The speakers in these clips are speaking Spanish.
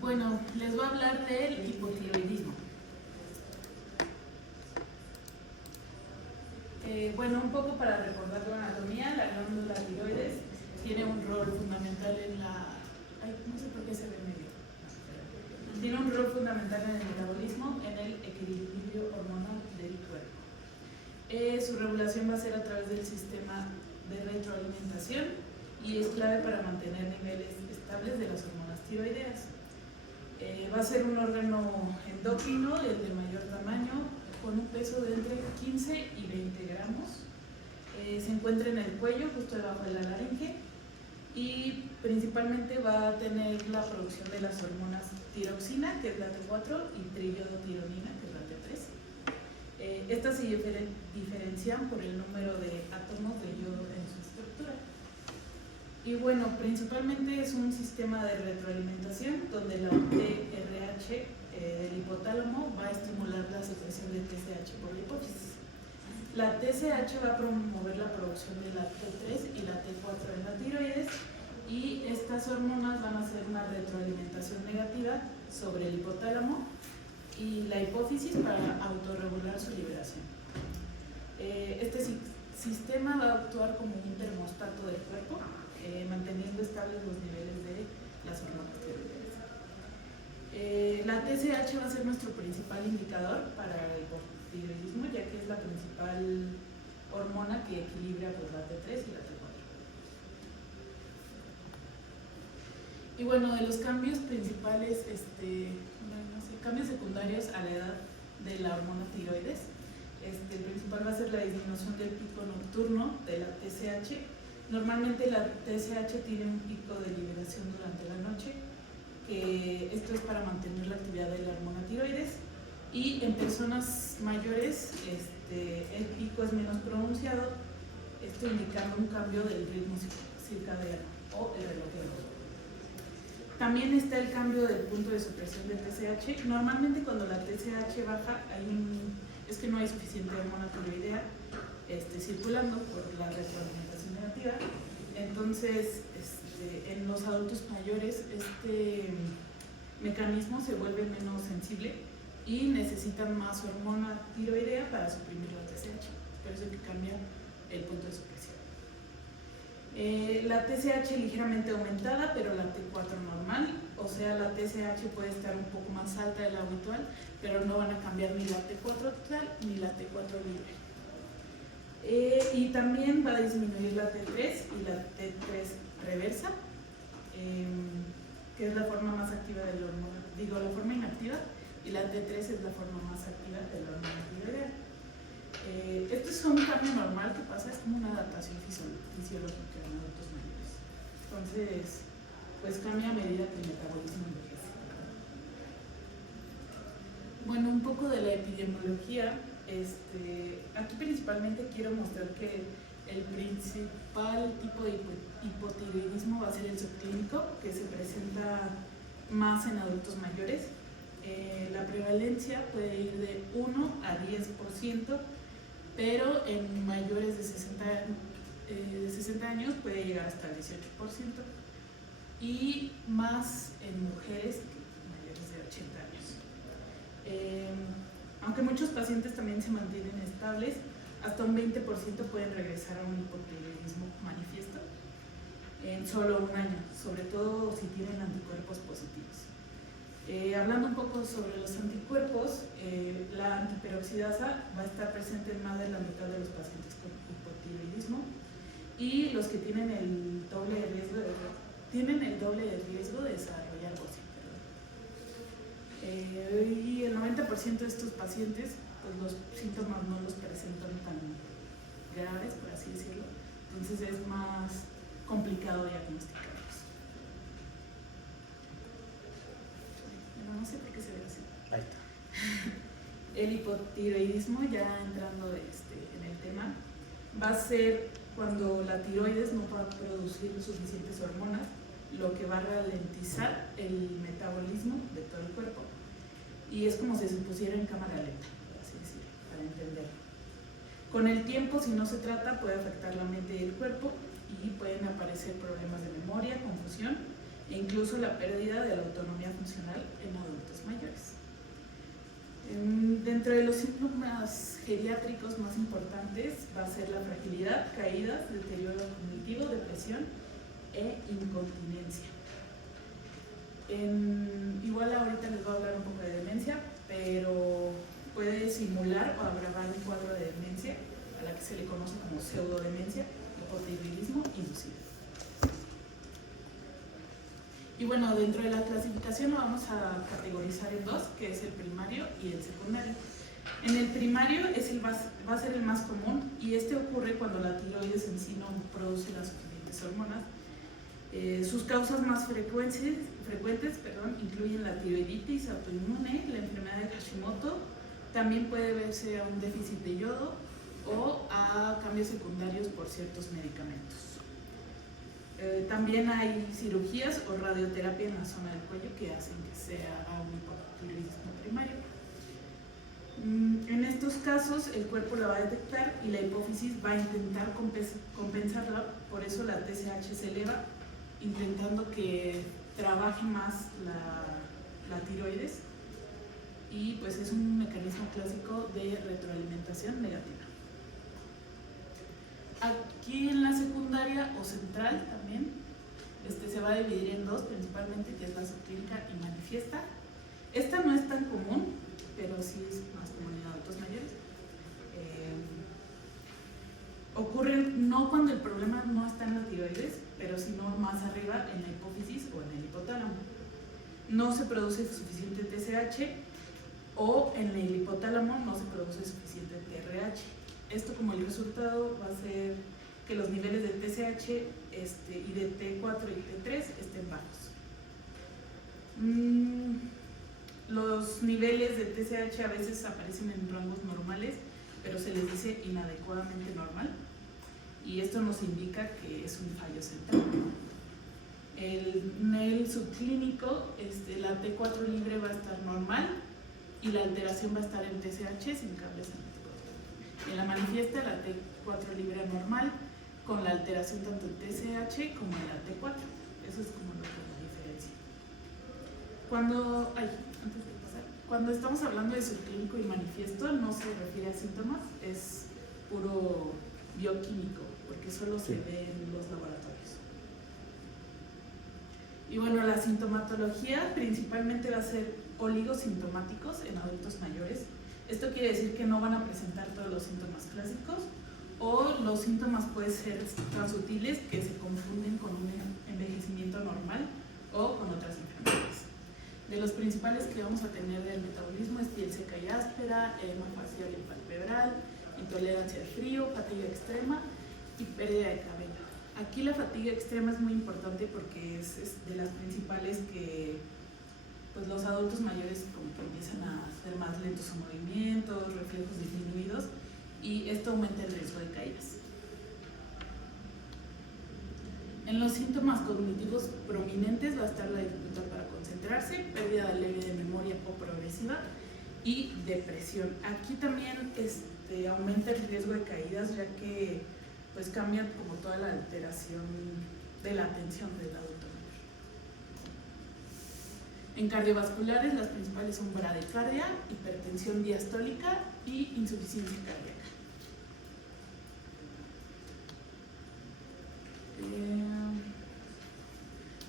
Bueno, les voy a hablar del hipotiroidismo. Bueno, un poco para recordar la anatomía, la glándula tiroides tiene un rol fundamental en la... Ay, no sé por qué se ve medio. Tiene un rol fundamental en el metabolismo, en el equilibrio hormonal del cuerpo. Su regulación va a ser a través del sistema de retroalimentación y es clave para mantener niveles estables de las hormonas tiroideas. Va a ser un órgano endocrino, el de mayor tamaño, con un peso de entre 15 y 20 gramos. Se encuentra en el cuello, justo debajo de la laringe, y principalmente va a tener la producción de las hormonas tiroxina, que es la T4, y triiodotironina, que es la T3. Estas se diferencian por el número de átomos de yodo en su estructura. Y bueno, principalmente es un sistema de retroalimentación donde la TRH del hipotálamo va a estimular la secreción de TSH por la hipófisis. La TSH va a promover la producción de la T3 y la T4 en la tiroides, y estas hormonas van a hacer una retroalimentación negativa sobre el hipotálamo y la hipófisis para autorregular su liberación. Este sistema va a actuar como un termostato del cuerpo, manteniendo estables los niveles de las hormonas tiroideas. La TSH va a ser nuestro principal indicador para el hipotiroidismo, ya que es la principal hormona que equilibra pues, la T3 y la T4. Y bueno, de los cambios principales, cambios secundarios a la edad de la hormona tiroides, el principal va a ser la disminución del pico nocturno de la TSH. Normalmente la TSH tiene un pico de liberación durante la noche, que esto es para mantener la actividad de la hormona tiroides, y en personas mayores el pico es menos pronunciado, esto indicando un cambio del ritmo circadiano o el reloj biológico. También está el cambio del punto de supresión de TSH. Normalmente cuando la TSH baja es que no hay suficiente hormona tiroidea circulando por la retroalimentación negativa. Entonces, en los adultos mayores este mecanismo se vuelve menos sensible y necesitan más hormona tiroidea para suprimir la TSH. Por eso hay que cambiar el punto de supresión. La TSH ligeramente aumentada, pero la T4 normal, o sea, la TSH puede estar un poco más alta de la habitual, pero no van a cambiar ni la T4 total ni la T4 libre. Y también va a disminuir la T3 y la T3 reversa, que es la forma más activa de la hormona, la forma inactiva, y la T3 es la forma más activa de la hormona tiroidea. Esto es un cambio normal que pasa, es como una adaptación fisiológica en adultos mayores. Entonces, pues cambia a medida que el metabolismo envejece. Bueno, un poco de la epidemiología. Aquí principalmente quiero mostrar que el principal tipo de hipotiroidismo va a ser el subclínico, que se presenta más en adultos mayores. La prevalencia puede ir de 1 a 10%, pero en mayores de 60 años puede llegar hasta el 18%, y más en mujeres mayores de 80 años. Aunque muchos pacientes también se mantienen estables, hasta un 20% pueden regresar a un hipotiroidismo manifiesto en solo un año, sobre todo si tienen anticuerpos positivos. Hablando un poco sobre los anticuerpos, la antiperoxidasa va a estar presente en más de la mitad de los pacientes con hipotiroidismo, y los que tienen el doble de riesgo de desarrollar BOSI. Y el 90% de estos pacientes, pues los síntomas no los presentan tan graves, por así decirlo, entonces es más complicado diagnosticarlos. No sé por qué se ve así. Ahí está. El hipotiroidismo, ya entrando en el tema, va a ser cuando la tiroides no pueda producir suficientes hormonas, lo que va a ralentizar el metabolismo de todo el cuerpo, y es como si se pusiera en cámara lenta, por así decirlo, para entenderlo. Con el tiempo, si no se trata, puede afectar la mente y el cuerpo, y pueden aparecer problemas de memoria, confusión e incluso la pérdida de la autonomía funcional en adultos mayores. Dentro de los síntomas geriátricos más importantes va a ser la fragilidad, caídas, deterioro cognitivo, depresión e incontinencia. Igual ahorita les voy a hablar un poco de demencia, pero puede simular o agravar un cuadro de demencia, a la que se le conoce como pseudodemencia, hipotiroidismo inducido. Y bueno, dentro de la clasificación lo vamos a categorizar en dos, que es el primario y el secundario. En el primario va a ser el más común, y este ocurre cuando la tiroides en sí no produce las suficientes hormonas. Sus causas más frecuentes incluyen la tiroiditis autoinmune, la enfermedad de Hashimoto, también puede verse a un déficit de yodo o a cambios secundarios por ciertos medicamentos. También hay cirugías o radioterapia en la zona del cuello que hacen que se haga un hipotiroidismo primario. En estos casos el cuerpo la va a detectar y la hipófisis va a intentar compensarla, por eso la TSH se eleva, intentando que trabaje más la tiroides, y pues es un mecanismo clásico de retroalimentación negativa. Aquí en la secundaria o central también se va a dividir en dos principalmente, que es la subclínica y manifiesta. Esta no es tan común, pero sí es más común en adultos mayores. Ocurre no cuando el problema no está en la tiroides, pero sino más arriba en la hipófisis o en el hipotálamo. No se produce suficiente TSH, o en el hipotálamo no se produce suficiente TRH. Esto, como el resultado, va a ser que los niveles de TSH y de T4 y T3 estén bajos. Los niveles de TSH a veces aparecen en rangos normales, pero se les dice inadecuadamente normal, y esto nos indica que es un fallo central. En el subclínico, la T4 libre va a estar normal y la alteración va a estar en TSH sin cambios en T4. En la manifiesta, la T4 libre normal, con la alteración tanto en TSH como en la T4. Eso es como lo que la diferencia. Cuando estamos hablando de subclínico y manifiesto, no se refiere a síntomas, es puro bioquímico, porque solo se ve en los laboratorios. Y bueno, la sintomatología principalmente va a ser oligosintomáticos en adultos mayores. Esto quiere decir que no van a presentar todos los síntomas clásicos, o los síntomas pueden ser tan sutiles que se confunden con un envejecimiento normal o con otras enfermedades. De los principales que vamos a tener del metabolismo es piel seca y áspera, edema facial y palpebral, intolerancia al frío, fatiga extrema y pérdida de cabello. Aquí la fatiga extrema es muy importante porque es de las principales que pues, los adultos mayores como que empiezan a hacer más lentos sus movimientos, reflejos disminuidos, y esto aumenta el riesgo de caídas. En los síntomas cognitivos prominentes va a estar la dificultad para concentrarse, pérdida leve de memoria o progresiva y depresión. Aquí también aumenta el riesgo de caídas, ya que pues cambia como toda la alteración de la atención del adulto mayor. En cardiovasculares las principales son bradicardia, hipertensión diastólica y insuficiencia cardíaca.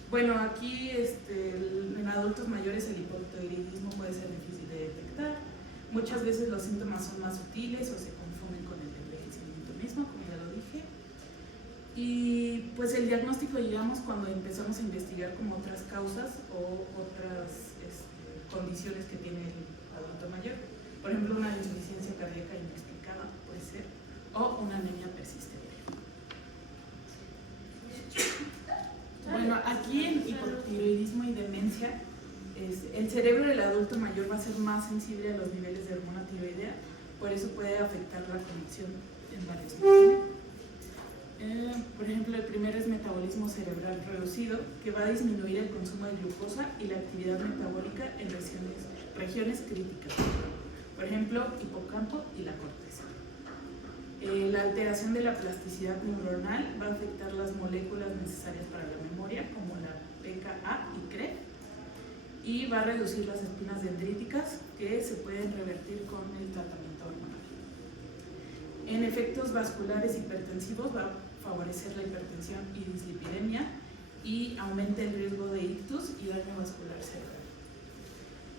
Bueno, aquí en adultos mayores el hipotiroidismo puede ser difícil de detectar. Muchas veces los síntomas son más sutiles o se confunden con el envejecimiento mismo, como ya lo dije. Y pues el diagnóstico llegamos cuando empezamos a investigar como otras causas o otras condiciones que tiene el adulto mayor. Por ejemplo, una insuficiencia cardíaca inexplicada puede ser, o una anemia persistente. Bueno, aquí en hipotiroidismo y demencia, el cerebro del adulto mayor va a ser más sensible a los niveles de hormona tiroidea, por eso puede afectar la condición en varios mecanismos. Por ejemplo, el primero es metabolismo cerebral reducido, que va a disminuir el consumo de glucosa y la actividad metabólica en regiones críticas, por ejemplo, hipocampo y la corteza. La alteración de la plasticidad neuronal va a afectar las moléculas necesarias para la memoria, como la PKA y CRE, y va a reducir las espinas dendríticas que se pueden revertir con el tratamiento hormonal. En efectos vasculares hipertensivos va a favorecer la hipertensión y dislipidemia y aumenta el riesgo de ictus y daño vascular cerebral.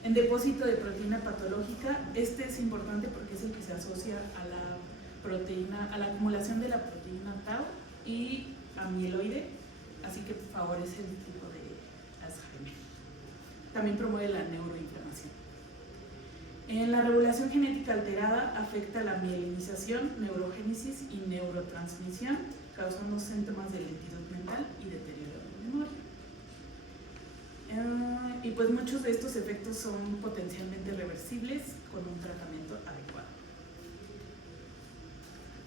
En depósito de proteína patológica, este es importante porque es el que se asocia a la proteína, a la acumulación de la proteína tau y amiloide, así que favorece el tipo de Alzheimer. También promueve la neuroinflamación. En la regulación genética alterada afecta la mielinización, neurogénesis y neurotransmisión, causando síntomas de lentitud mental y deterioro de memoria. Y pues muchos de estos efectos son potencialmente reversibles con un tratamiento adecuado.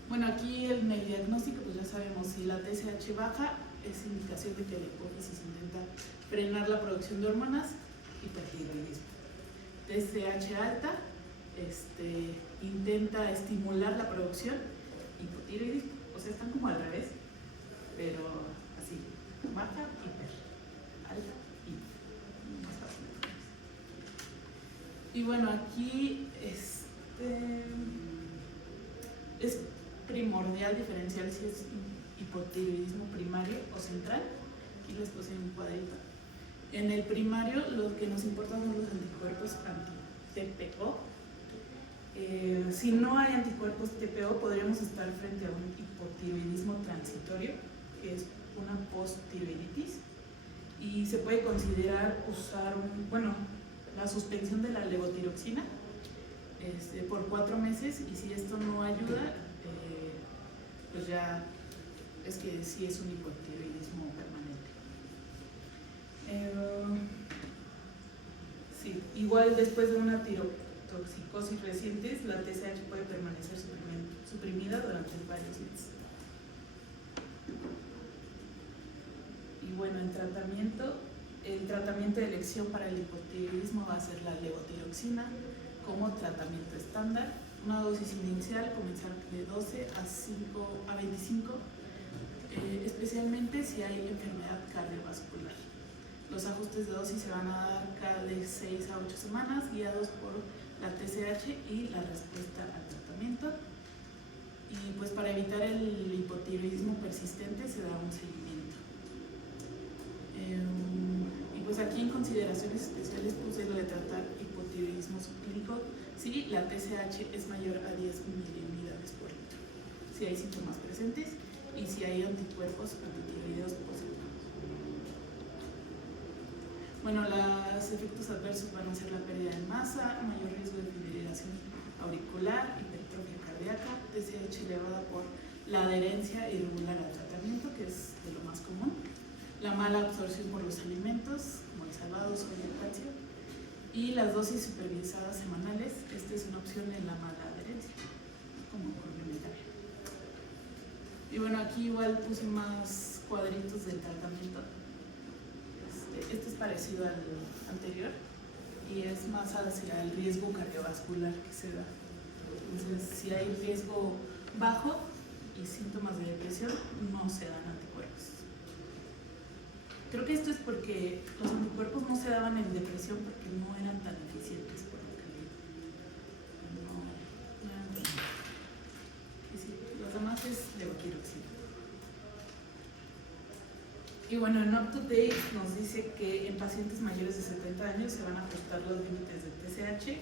Bueno, aquí en el diagnóstico pues ya sabemos, si la TSH baja es indicación de que la hipófisis intenta frenar la producción de hormonas, hipertiroidismo. TSH alta intenta estimular la producción, hipotiroidismo. O sea, están como al revés, pero así, baja, hiper, alta, hiper. Y bueno, aquí es primordial diferenciar si es hipotiroidismo primario o central. Aquí les puse un cuadrito. En el primario, lo que nos importa son los anticuerpos anti-TPO. Si no hay anticuerpos TPO, podríamos estar frente a un hipotiroidismo transitorio, que es una posttiroiditis, y se puede considerar usar la suspensión de la levotiroxina por 4 meses, y si esto no ayuda, pues ya es que sí es un hipotiroidismo permanente. Sí, igual después de una tirotoxicosis reciente, la TSH puede permanecer suprimida durante varios meses. Y bueno, el tratamiento de elección para el hipotiroidismo va a ser la levotiroxina como tratamiento estándar. Una dosis inicial, comenzar de 12 a 25, especialmente si hay enfermedad cardiovascular. Los ajustes de dosis se van a dar cada de 6 a 8 semanas, guiados por la TSH y la respuesta al tratamiento. Y pues para evitar el hipotiroidismo persistente se da un seguimiento. Y pues aquí en consideraciones especiales puse lo de tratar hipotiroidismo subclínico si la TSH es mayor a 10 miliunidades por litro, si hay síntomas presentes y si hay anticuerpos antitiroideos positivos. Bueno, los efectos adversos van a ser la pérdida de masa, mayor riesgo de fibrilación auricular, hipertrofia cardíaca, TSH elevada por la adherencia irregular al tratamiento, que es de lo más común, la mala absorción por los alimentos, como el salvado, soya, calcio, y las dosis supervisadas semanales. Esta es una opción en la mala adherencia, como complementaria. Y bueno, aquí igual puse más cuadritos del tratamiento. Este es parecido al anterior y es más hacia el riesgo cardiovascular que se da. Entonces, si hay riesgo bajo y síntomas de depresión, no se dan anticuerpos. Creo que esto es porque los anticuerpos no se daban en depresión porque no eran tan eficientes, por lo que no eran tan... Y sí, los demás es levotiroxina. Y bueno, en UpToDate nos dice que en pacientes mayores de 70 años se van a ajustar los límites de TSH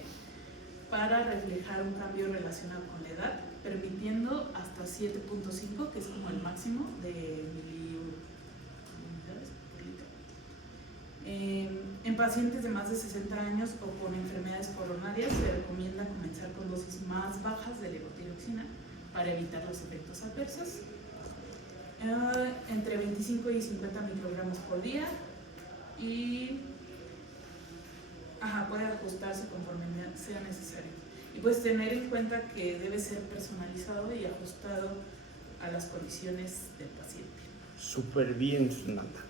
para reflejar un cambio relacionado con la edad, permitiendo hasta 7.5, que es como el máximo de miliunidades por litro. En pacientes de más de 60 años o con enfermedades coronarias se recomienda comenzar con dosis más bajas de levotiroxina para evitar los efectos adversos. Entre 25 y 50 microgramos por día y puede ajustarse conforme sea necesario. Y pues tener en cuenta que debe ser personalizado y ajustado a las condiciones del paciente. Súper bien, Samantha.